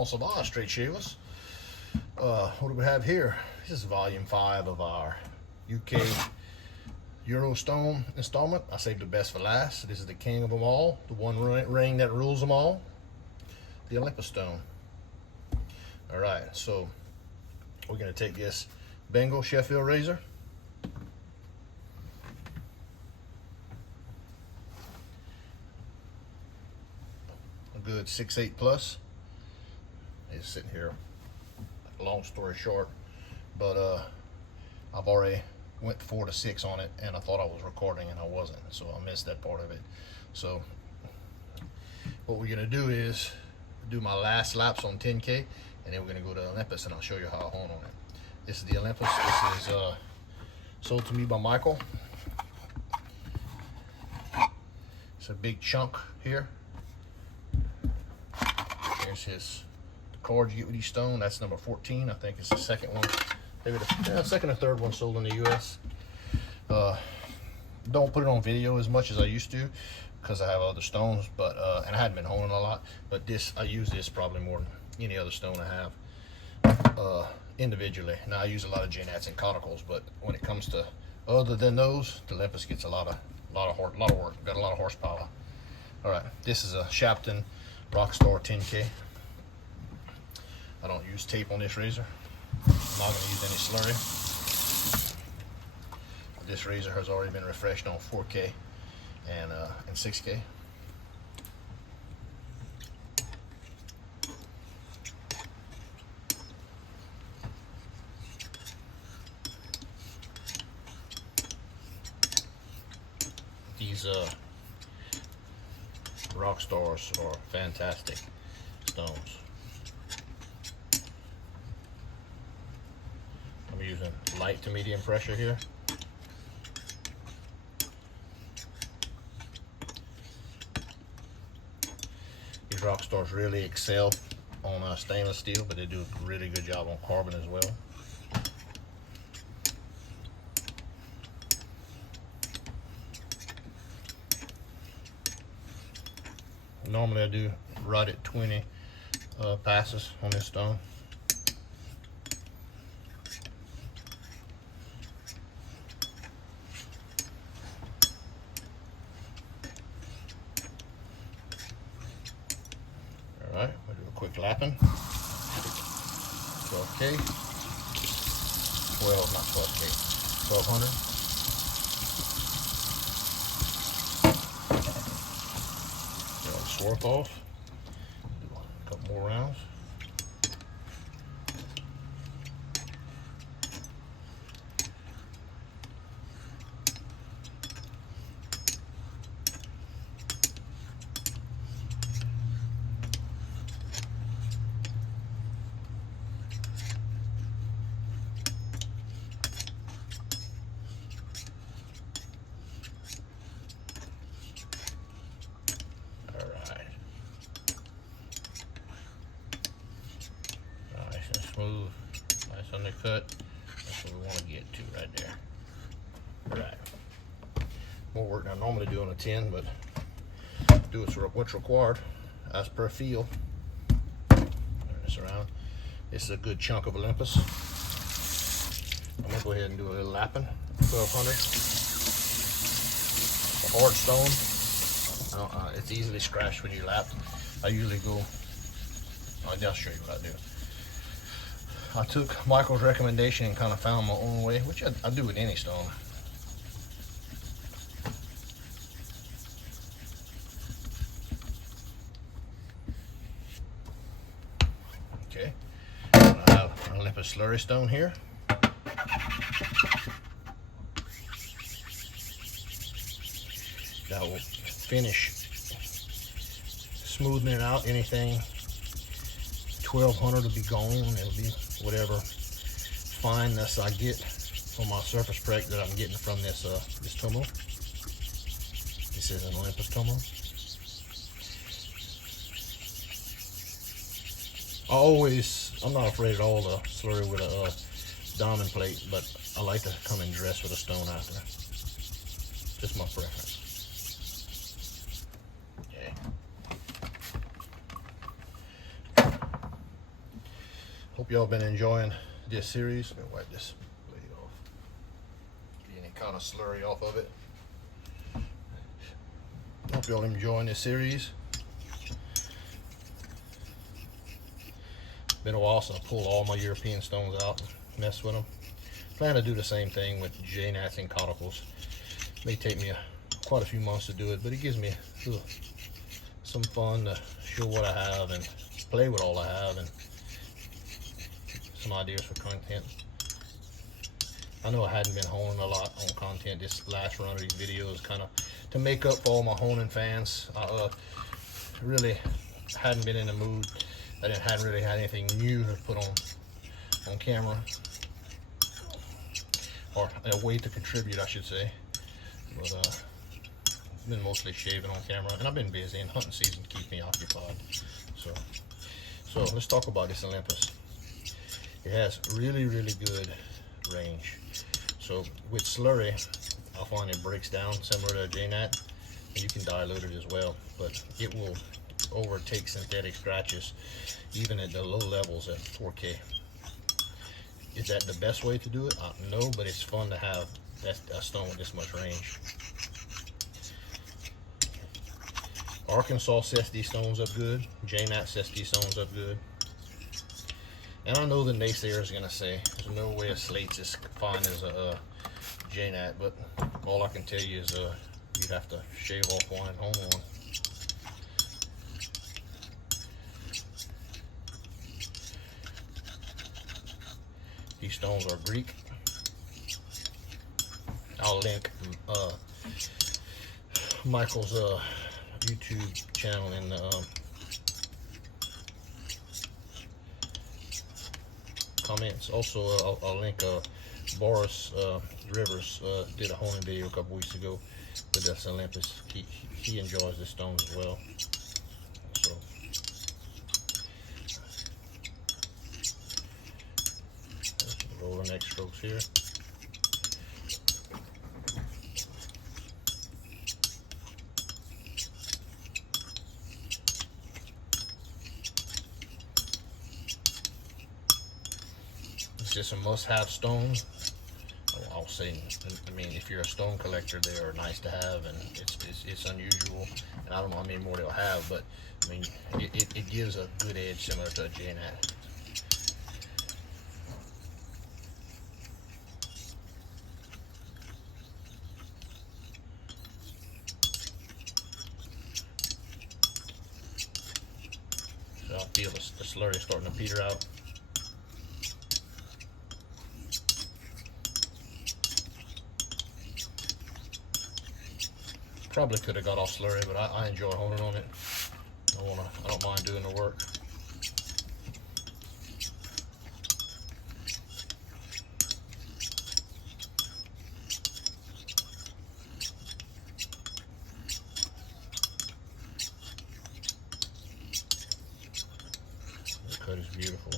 almost a lot of straight shavers. What do we have here? This is volume 5 of our UK Euro stone installment. I saved the best for last. This is the king of them all, the one ring that rules them all, the Olympus stone. All right, so we're gonna take this Bengal Sheffield razor, a good 6'8" plus. It's sitting here. Long story short, but I've already went 4 to 6 on it, and I thought I was recording and I wasn't, so I missed that part of it. So what we're gonna do is do my last laps on 10K, and then we're gonna go to Olympus and I'll show you how I hone on it. This is the Olympus. This is sold to me by Michael. It's a big chunk here. Here's his card you get with each stone. That's number 14. I think it's the second one, maybe the second or third one sold in the US. Don't put it on video as much as I used to because I have other stones, but and I hadn't been honing a lot, but this, I use this probably more than any other stone I have individually. Now I use a lot of J-nats and cauticles, but when it comes to other than those, the Olympus gets a lot of work, got a lot of horsepower. All right, this is a Shapton Rockstar 10K. I don't use tape on this razor. I'm not going to use any slurry. This razor has already been refreshed on 4K and 6K. These Rockstars are fantastic stones. I'm using light to medium pressure here. These Rockstars really excel on stainless steel, but they do a really good job on carbon as well. Normally I do right at 20 passes on this stone. All right, we'll do a quick lapping. 12K. Well, not 12K, 1200. Swarth off. Do a couple more rounds. Smooth, nice undercut. That's what we want to get to right there. All right. More work than I normally do on a 10, but do what's required as per feel. Turn this around. This is a good chunk of Olympus. I'm gonna go ahead and do a little lapping. 1200. A hard stone. It's easily scratched when you lap. I usually go. I'll show you what I do. I took Michael's recommendation and kind of found my own way, which I do with any stone. Okay, I have an Olympus slurry stone here. That will finish smoothing it out. Anything 1200 will be gone. It'll be whatever fineness I get from my surface preg that I'm getting from this this tomo. This is an Olympus tomo. I'm not afraid at all to slurry with a diamond plate, but I like to come and dress with a stone after. Just my preference. Hope y'all been enjoying this series. Let me wipe this blade off. Get any kind of slurry off of it. Hope y'all enjoying this series. Been a while since I pulled all my European stones out and messed with them. Plan to do the same thing with J-Nats and cauticles. May take me quite a few months to do it, but it gives me some fun to show what I have and play with all I have and some ideas for content. I know I hadn't been honing a lot on content this last run of these videos, kind of to make up for all my honing fans. I really hadn't been in the mood. I hadn't really had anything new to put on camera, or a way to contribute, I should say. But I've been mostly shaving on camera, and I've been busy, and hunting season keeps me occupied. So let's talk about this Olympus. It has really good range. So with slurry, I find it breaks down similar to a J-Nat, and you can dilute it as well, but it will overtake synthetic scratches even at the low levels at 4K. Is that the best way to do it? No, but it's fun to have a stone with this much range. Arkansas sets these stones up good. J-Nat sets these stones up good. And I know the naysayers are going to say there's no way a slate's as fine as a J-Nat, but all I can tell you is you'd have to shave off one and hone one. These stones are Greek. I'll link Michael's YouTube channel in the comments. Also, I'll link Boris Rivers did a honing video a couple weeks ago with this Olympus. He enjoys this stone as well. So roll the next strokes here. It's just a must-have stone. I'll say, I mean, if you're a stone collector, they are nice to have, and it's unusual. And I don't know how many more they'll have, but I mean, it gives a good edge similar to a J-Nat. So I feel the slurry starting to peter out. Probably could have got off slurry, but I enjoy honing on it. I don't mind doing the work. The cut is beautiful.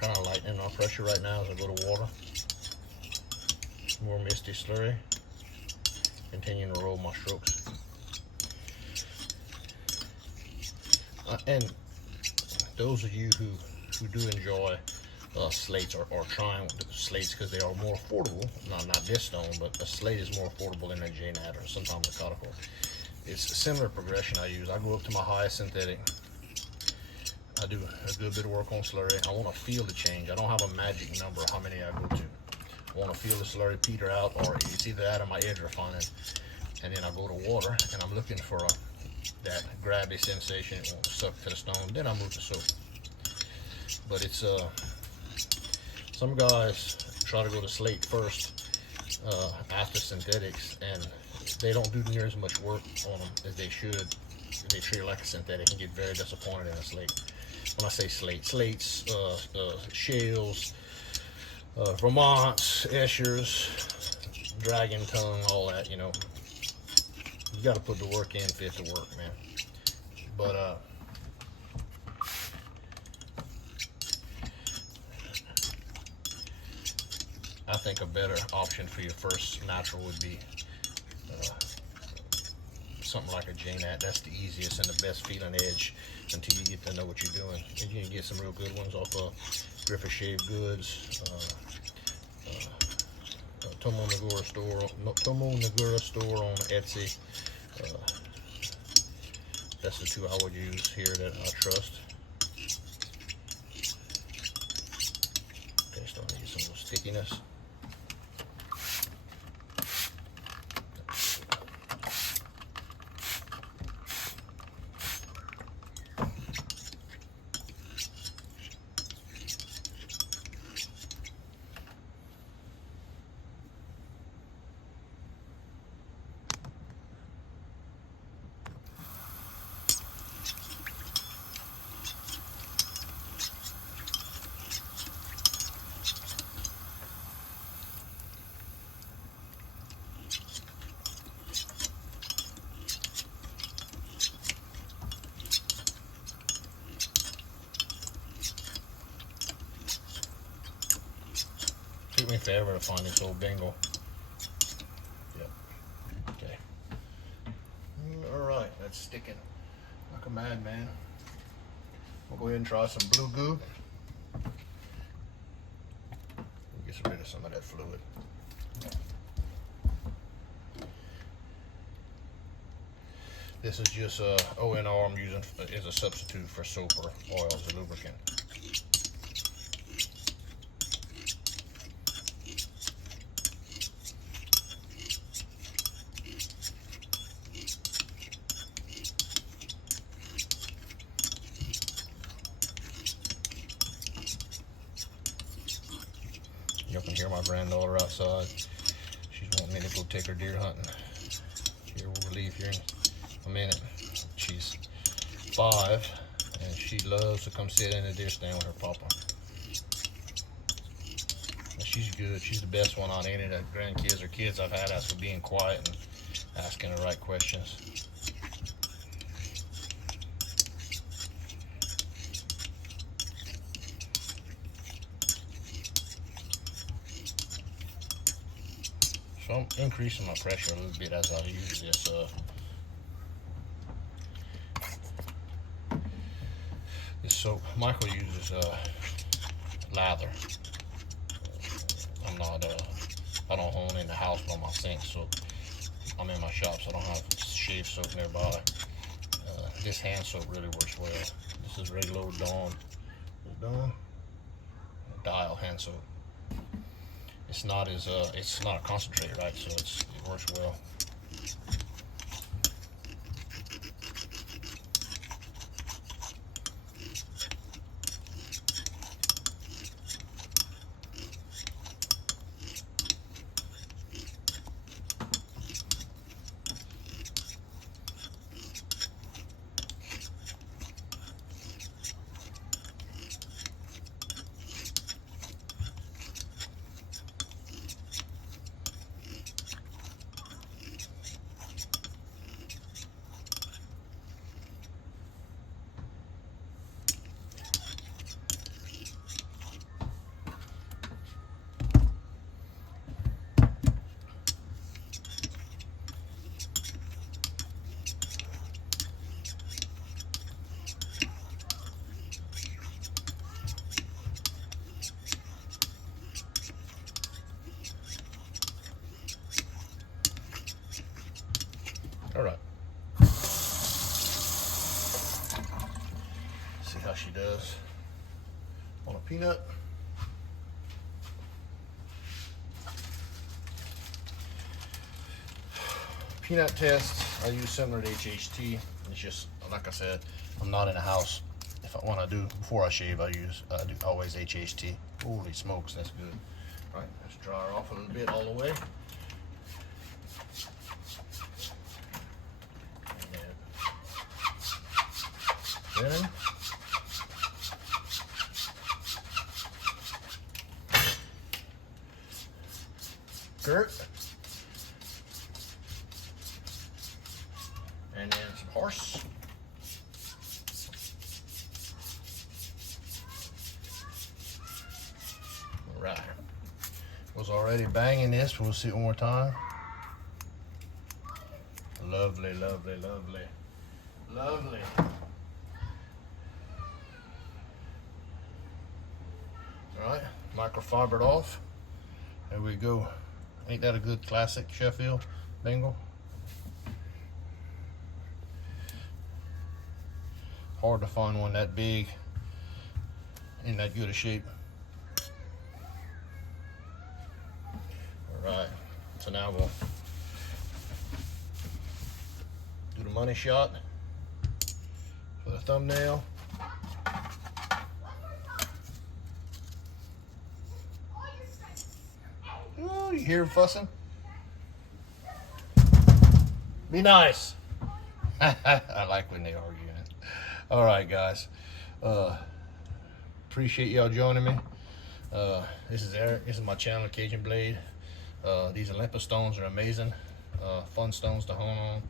Kind of lightening our pressure right now as I go to water. More misty slurry. Continuing to roll my strokes. And those of you who do enjoy slates or trying slates because they are more affordable, not this stone, but a slate is more affordable than a J-Nat or sometimes a caudicle. It's a similar progression I use. I go up to my highest synthetic. I do a good bit of work on slurry. I want to feel the change. I don't have a magic number how many I go to. I want to feel the slurry peter out, or it's either that or my edge refining. And then I go to water and I'm looking for that grabby sensation. It won't suck to the stone. Then I move to soap. But it's some guys try to go to slate first after synthetics, and they don't do near as much work on them as they should. They treat it like a synthetic and get very disappointed in a slate. When I say slate, slates, shales, Vermonts, Eschers, dragon tongue, all that, you know. You got to put the work in for it to work, man. But I think a better option for your first natural would be something like a J-Nat. That's the easiest and the best feeling edge until you get to know what you're doing. And you can get some real good ones off of Griffith Shave Goods, Tomo Nagura store on Etsy. That's the two I would use here that I trust. Okay, starting to get some little stickiness. Took me forever to find this old bingo. Yep. Okay. Alright, that's sticking like a madman. We'll go ahead and try some blue goo. Get rid of some of that fluid. This is just ONR I'm using as a substitute for soap or oil as a lubricant. You can hear my granddaughter outside. She's wanting me to go take her deer hunting. Here we'll leave here in a minute. She's 5 and she loves to come sit in the deer stand with her papa. And she's good. She's the best one on any of the grandkids or kids I've had as for being quiet and asking the right questions. So I'm increasing my pressure a little bit as I use this. This soap. Michael uses lather. I don't own in the house by my sink, so I'm in my shop, so I don't have shave soap nearby. This hand soap really works well. This is regular Dawn Dial hand soap. It's not a concentrate, right? So it works well. All right. See how she does on a peanut. Peanut test, I use similar to HHT. It's just, like I said, I'm not in a house. When I do, before I shave, I do always HHT. Holy smokes, that's good. All right, let's dry her off a little bit all the way. Then Gert. And then some horse. All right. Was already banging this, but we'll see it one more time. Lovely, lovely, lovely. Lovely. All right, microfibered off. There we go. Ain't that a good classic Sheffield Bengal? Hard to find one that big in that good a shape. All right, so now we'll do the money shot for the thumbnail. Oh, you hear him fussing? Be nice. I like when they argue. All right, guys. Appreciate y'all joining me. This is Eric. This is my channel, Cajun Blade. These Olympus stones are amazing. Fun stones to hone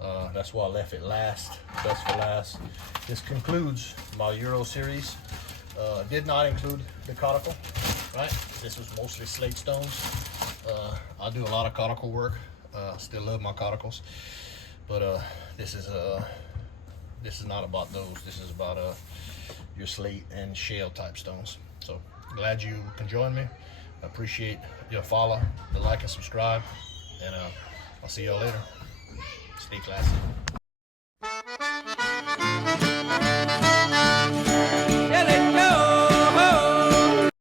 on. That's why I left it last, best for last. This concludes my Euro series. Did not include the conical, right? This was mostly slate stones. I do a lot of conical work. Still love my conicals, but this is not about those. This is about your slate and shale type stones. So glad you can join me. I appreciate your follow, the like and subscribe, and I'll see y'all later. Stay classy.